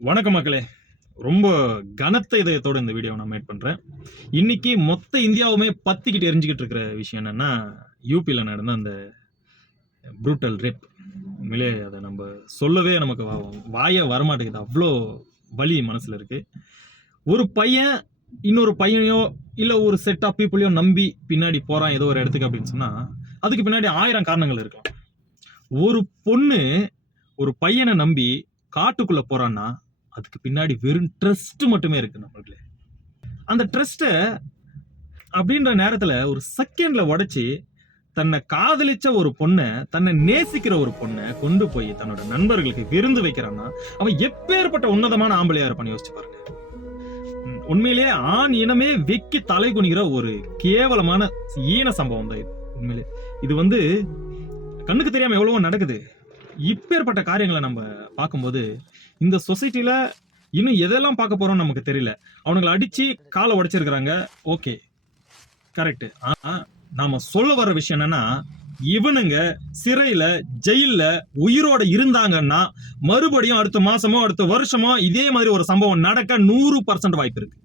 வணக்கம் மக்களே. ரொம்ப கனத்த இதயத்தோட இந்த வீடியோவை நான் மேட் பண்றேன். இன்னைக்கு மொத்த இந்தியாவுமே பத்திக்கிட்டு எரிஞ்சுக்கிட்டு இருக்கிற விஷயம் என்னன்னா, யூபில நடந்த அந்த ப்ரூட்டல் ரேப். உண்மையிலே அதை நம்ம சொல்லவே நமக்கு வாயே வரமாட்டேங்குது. அவ்வளோ வலி மனசுல இருக்கு. ஒரு பையன் இன்னொரு பையனையோ இல்ல ஒரு செட் ஆஃப் பீப்புளையோ நம்பி பின்னாடி போறான் ஏதோ ஒரு இடத்துக்கு அப்படின்னு சொன்னா, அதுக்கு பின்னாடி 1000 காரணங்கள் இருக்கலாம். ஒரு பொண்ணு ஒரு பையனை நம்பி காட்டுக்குள்ள போறான்னா அதுக்கு பின்னாடி வெறும் ட்ரஸ்ட் மட்டுமே இருக்கு நம்மளுக்கு. அந்த ட்ரஸ்ட அப்படின்ற நேரத்துல ஒரு செகண்ட்ல உடைச்சு தன்னை காதலிச்ச ஒரு பொண்ணை, தன்னை நேசிக்கிற ஒரு பொண்ணை கொண்டு போய் தன்னோட நண்பர்களுக்கு விருந்து வைக்கிறான்னா அவன் எப்பேற்பட்ட உன்னதமான ஆம்பளையா இருப்பான்னு யோசிச்சு பாருங்க. உண்மையிலேயே ஆண் இனமே வெக்கி தலை குனிகிற ஒரு கேவலமான ஈன சம்பவம் தான் இது. உண்மையிலே இது கண்ணுக்கு தெரியாம எவ்வளவோ நடக்குது. இப்பேற்பட்ட காரியங்களை நம்ம பார்க்கும்போது இந்த சொசைட்டில இன்னும் எதெல்லாம் பார்க்க போறோம் நமக்கு தெரியல. அவனுங்களை அடிச்சு காலை உடைச்சிருக்கிறாங்க, ஓகே கரெக்ட். ஆனா நாம சொல்ல வர்ற விஷயம் என்னன்னா, இவனுங்க சிறையில ஜெயில உயிரோட இருந்தாங்கன்னா மறுபடியும் அடுத்த மாசமோ அடுத்த வருஷமோ இதே மாதிரி ஒரு சம்பவம் நடக்க 100% வாய்ப்பு இருக்கு.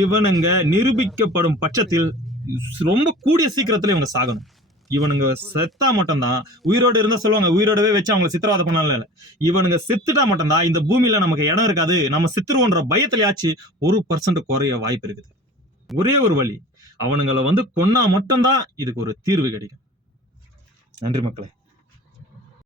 இவனுங்க நிரூபிக்கப்படும் பட்சத்தில் ரொம்ப கூடிய சீக்கிரத்துல இவங்க சாகணும். இவனுங்க செத்தா மட்டும்தான், உயிரோடு இருந்தா சொல்லுவாங்க உயிரோடவே வச்சு அவங்க சித்திரவதை பண்ணல. இவனுங்க செத்துட்டா மட்டும்தான் இந்த பூமியில நமக்கு இடம் இருக்காது, நம்ம சித்திருவோன்ற பயத்திலேயாச்சு 1% குறைய வாய்ப்பு இருக்குது. ஒரே ஒரு வழி, அவனுங்களை கொன்னா மட்டும்தான் இதுக்கு ஒரு தீர்வு கிடைக்கும். நன்றி மக்களே.